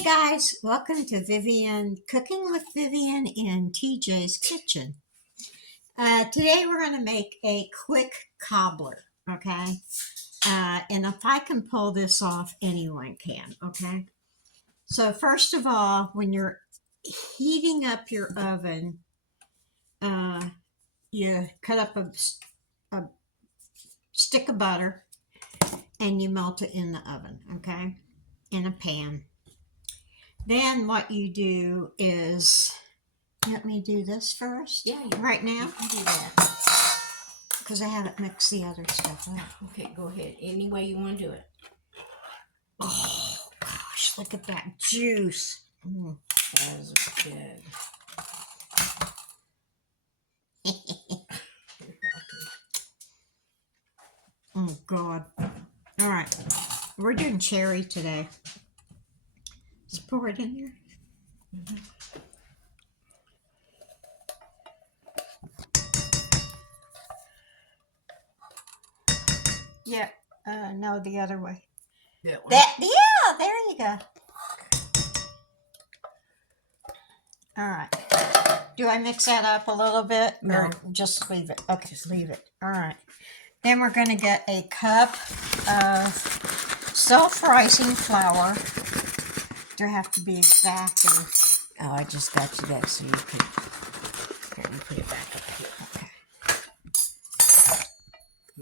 Hey guys, welcome to Vivian Cooking with Vivian in TJ's Kitchen. Today we're going to make a quick cobbler, okay? And if I can pull this off, anyone can, okay? So first of all, when you're heating up your oven, you cut up a stick of butter and you melt it in the oven, okay? In a pan. Then what you do is, let me do this first. Yeah, right now. You can do that. Because I haven't mixed the other stuff up. Okay, go ahead. Any way you want to do it. Oh gosh, look at that juice. That is good. Oh God. All right, we're doing cherry today. Let's pour it in here. Yeah, no, the other way. That one. Yeah, there you go. All right. Do I mix that up a little bit? No. Or just leave it? Okay, just leave it. All right. Then we're going to get a cup of self-rising flour. There have to be exactly. Oh, I just got you that so you can. Here, let me put it back up here.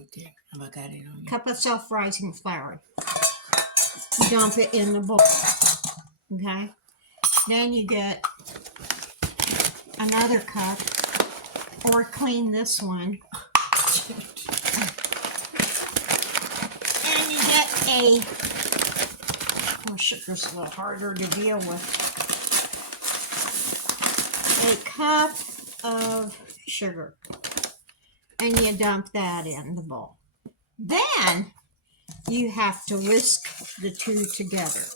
Okay. How about got it on you? Cup of self-rising flour. Dump it in the bowl. Okay. Then you get another cup, or clean this one. And you get sugar's a little harder to deal with. A cup of sugar. And you dump that in the bowl. Then you have to whisk the two together.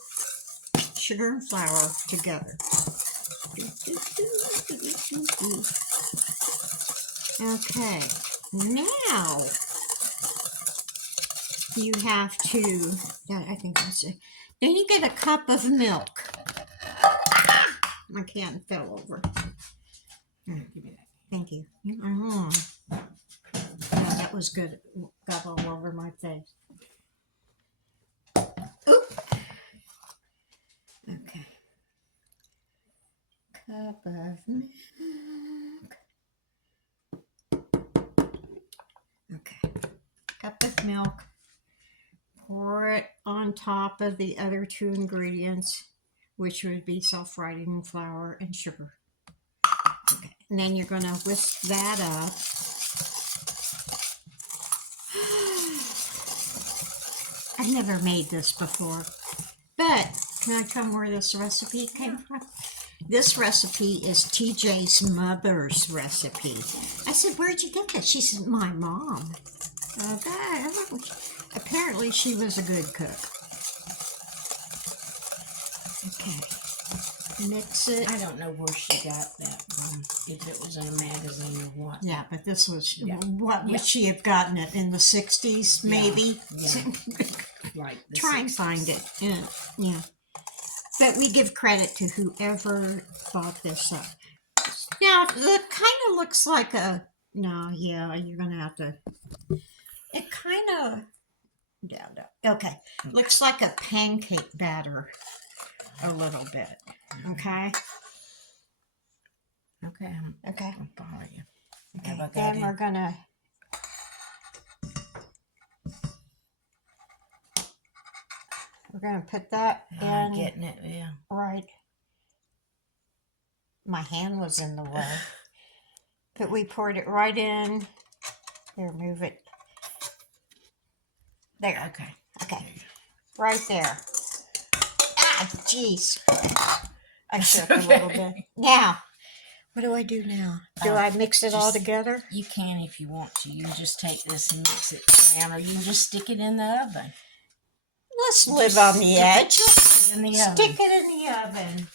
Sugar and flour together. Okay, now you have to, I think that's it. Then you get a cup of milk. My can fell over. Give me that. Thank you. Yeah, that was good. It got all over my face. Oop. Okay. Cup of milk. Okay. Cup of milk. Pour it on top of the other two ingredients, which would be self-rising flour and sugar. Okay. And then you're going to whisk that up. I've never made this before, but can I tell where this recipe came from? This recipe is TJ's mother's recipe. I said, where'd you get that? She said, my mom. Okay. Apparently she was a good cook. Okay. Mix it. I don't know where she got that from. If it was in a magazine or what. Yeah, but this was, what would she have gotten it in the 60s, maybe? Yeah. Right. Try and find it. Yeah. But we give credit to whoever thought this up. Now, it kind of looks like a, you're going to have to, it kind of, okay. Looks like a pancake batter a little bit. Okay? Okay. Okay. I'll follow you. Okay, then we're going to, put that in. I'm getting it, yeah. Right. My hand was in the way. But we poured it right in. Here, move it. There. Okay. Okay. Right there. Ah, jeez. I shook a little bit. Now, what do I do now? Do I mix it all together? You can if you want to. You can just take this and mix it around, or you can just stick it in the oven. Let's live on the edge. Stick it in the oven. Stick it in the oven.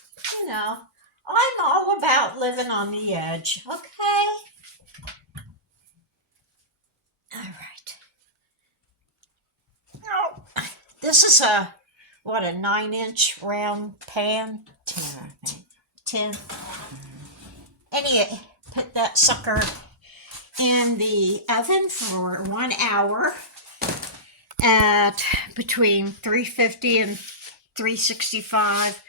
I'm all about living on the edge. Okay. All right. Oh, this is what, a 9-inch round pan? 10, I think. 10. Anyway, put that sucker in the oven for 1 hour at between 350 and 365,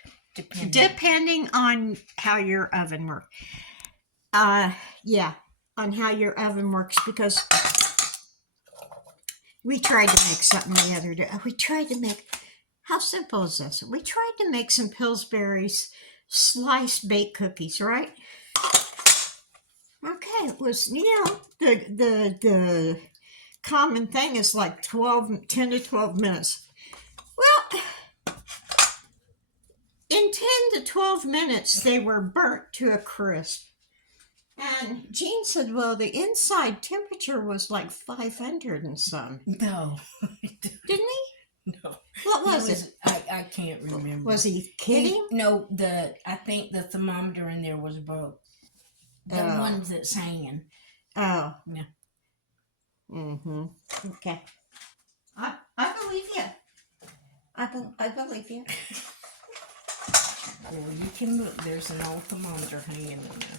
depending on how your oven works. Yeah, on how your oven works, because we tried to make something the other day. We tried to make, how simple is this? We tried to make some Pillsbury's sliced baked cookies, right? Okay, it was, the common thing is like 10 to 12 minutes. Well, in 10 to 12 minutes, they were burnt to a crisp. And Jean said, well, the inside temperature was like 500 and some. No. Didn't he? No. What was it? I can't remember. Was he kidding? I think the thermometer in there was broke. The one that's hanging. Oh. Yeah. Mm-hmm. Okay. I believe you. I believe you. Well, you can look. There's an old thermometer hanging in there.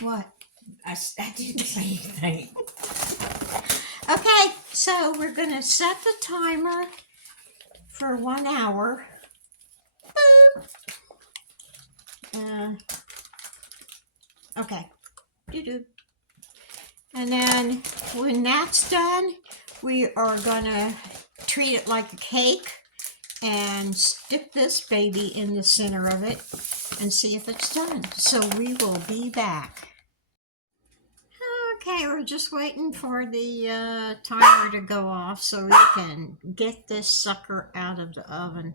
What? I didn't say anything. Okay, so we're going to set the timer for 1 hour. Boop. Okay. Doo-doo. And then when that's done, we are going to treat it like a cake and stick this baby in the center of it and see if it's done. So we will be back. Okay, we're just waiting for the timer to go off so we can get this sucker out of the oven.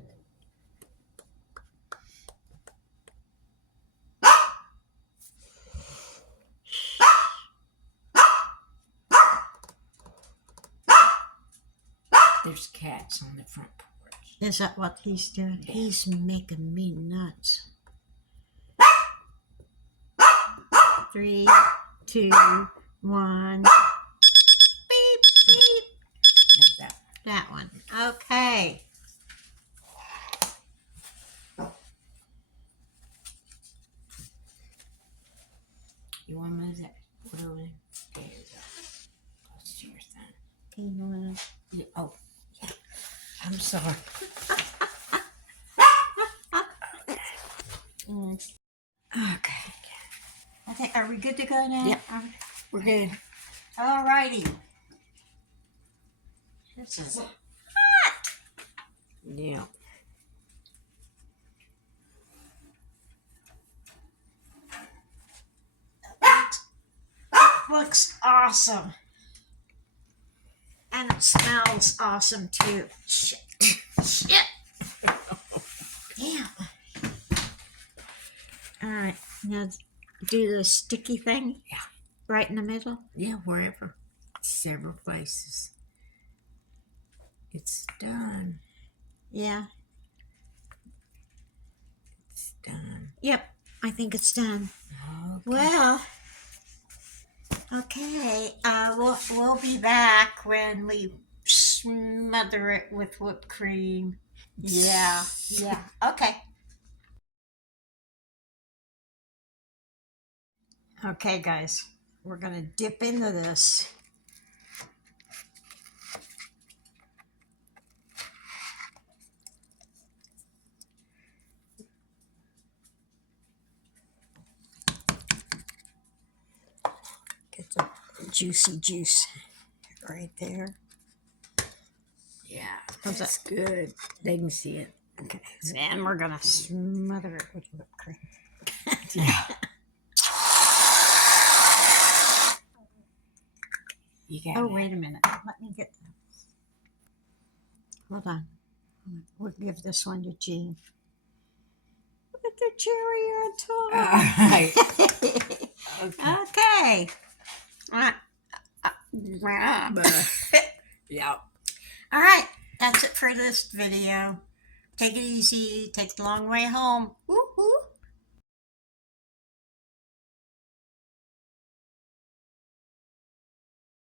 There's cats on the front porch. Is that what he's doing? Yeah. He's making me nuts. 3, 2, 1. Beep, beep. That one. Okay. You want to move that? What over there? There you go. Close to your thing. You wanna... Oh, yeah. I'm sorry. Okay. Okay, are we good to go now? Yep. We're good. All righty. This is hot. Yeah. Looks awesome. And it smells awesome too. Shit. Shit. Yeah. All right. Now do the sticky thing. Yeah. Right in the middle. Yeah, wherever. Several places. It's done. Yeah. It's done. Yep. I think it's done. Okay. Well. Okay. We'll be back when we smother it with whipped cream. Yeah. Yeah. Okay. Okay, guys. We're gonna dip into this. Get the juicy juice right there. Yeah, How's that's good. They can see it. Okay. And we're gonna smother it with whipped cream. Yeah. You got Oh, it. wait a minute. Let me get that. Hold on. We'll give this one to Jean. Put the cherry on top. All right. Okay. Yeah. All right. That's it for this video. Take it easy. Take the long way home. Woo!